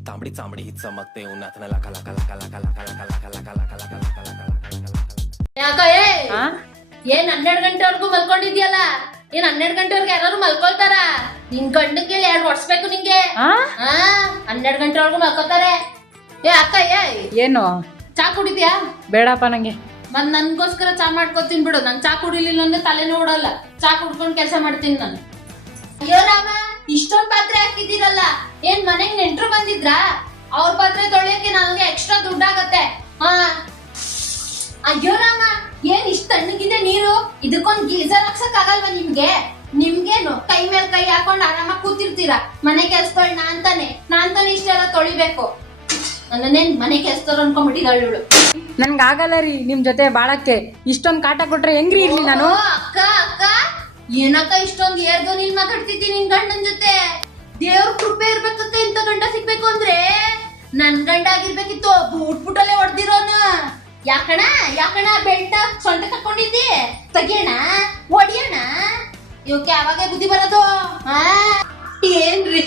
तांबडी चांबडी ही चमकते उन्हात ना लाका लाका लाका लाका लाका लाका लाका लाका लाका लाका लाका लाका ಯಾಕ ಏನ್ 12 ಗಂಟೆವರೆಗೂ ಮಲ್ಕೊಂಡಿದ್ಯಲ್ಲ ಏನ್ 12 ಗಂಟೆವರೆಗೆ ಯಾರು ಮಲ್ಕೊಳ್ತಾರ ನಿನ್ ಗಂಡಕ್ಕೆ 2 ಹೊಡ್ಸ್ಬೇಕು ನಿಂಗೆ 12 ಗಂಟೆವರೆಗೂ ಮಲ್ಕೊತಾರೆ ಅಕ್ಕ ಏನು ಚಾ ಕುಡಿದ್ಯಾ ಬೇಡಪ್ಪ ನಂಗೆ ಮತ್ ನನ್ಗೋಸ್ಕರ ಚಾ ಮಾಡ್ಕೊತೀನಿ ಬಿಡು ನಂಗ್ ಚಾ ಕುಡಿಲಿಲ್ಲ ಅಂದ್ರೆ ತಲೆ ನೋಡಲ್ಲ ಚಾ ಕುಡ್ಕೊಂಡ್ ಕೆಲಸ ಮಾಡ್ತೀನಿ ನಾನು ಅಯ್ಯೋ ರಾಮ ಇಷ್ಟೊಂದ್ ಪಾತ್ರೆ ಹಾಕಿದ್ದೀರಲ್ಲ ಏನ್ ಮನೆಗ್ ನೆಂಟ್ರು ಬಂದಿದ್ರಾ ಅವ್ರ ಪಾತ್ರೆ ತೊಳೆಯಕ್ಕೆ ನನಗೆ ಎಕ್ಸ್ಟ್ರಾ ದುಡ್ಡಾಗತ್ತೆ ಅಯ್ಯೋ ರಾಮ ಏನ್ ಇಷ್ಟ ತಣ್ಣಗಿದೆ ನೀರು ಇದಕ್ಕೊಂದ್ ಗೀಸರ್ ಹಾಕ್ಸಕ್ ಆಗಲ್ವಾ ನಿಮ್ಗೇನು ಕೈ ಮೇಲೆ ಕೈ ಹಾಕೊಂಡ್ ಆರಾಮಾಗಿ ಕೂತಿರ್ತೀರಾ ಮನೆ ಕೆಲ್ಸಗಳು ನಾನ್ ತಾನೆ ಇಷ್ಟೆಲ್ಲ ತೊಳಿಬೇಕು ನನ್ನೇನ್ ಮನೆ ಕೆಲ್ಸದವ್ರು ಅನ್ಕೊಂಡ್ಬಿಟ್ಟಿದ್ದಾಳು ಇವಳು ನನ್ಗಾಗಲ್ಲ ರೀ ನಿಮ್ ಜೊತೆ ಬಾಳಕ್ಕೆ ಇಷ್ಟೊಂದ್ ಕಾಟ ಕೊಟ್ರೆ ಹೆಂಗ್ರಿ ಇರ್ಲಿ ನಾನು ಅಕ್ಕ ಏನಕ್ಕ ಇಷ್ಟೊಂದ್ ಏರ್ದು ನೀನ್ ಮಾತಾಡ್ತಿದ್ದಿ ನಿನ್ ಗಂಡನ್ ಜೊತೆ ದೇವ್ರ ಕೃಪೆ ಇರ್ಬೇಕಕ್ಕ ಇಂತ ಗಂಡ ಸಿಗ್ಬೇಕು ಅಂದ್ರೆ ನನ್ ಗಂಡ ಆಗಿರ್ಬೇಕಿತ್ತು ಬೂಟ್ಬುಟಲ್ಲೇ ಹೊಡ್ದಿರೋನು ಯಾಕಣ ಬೆಲ್ಟ ಸೊಂಟ ಕಟ್ಕೊಂಡಿದ್ದಿ ತೆಗಿಯೋಣ ಹೊಡಿಯೋಣ ಇವಕ್ಕೆ ಯಾವಾಗ ಬುದ್ಧಿ ಬರೋದು ಏನ್ರಿ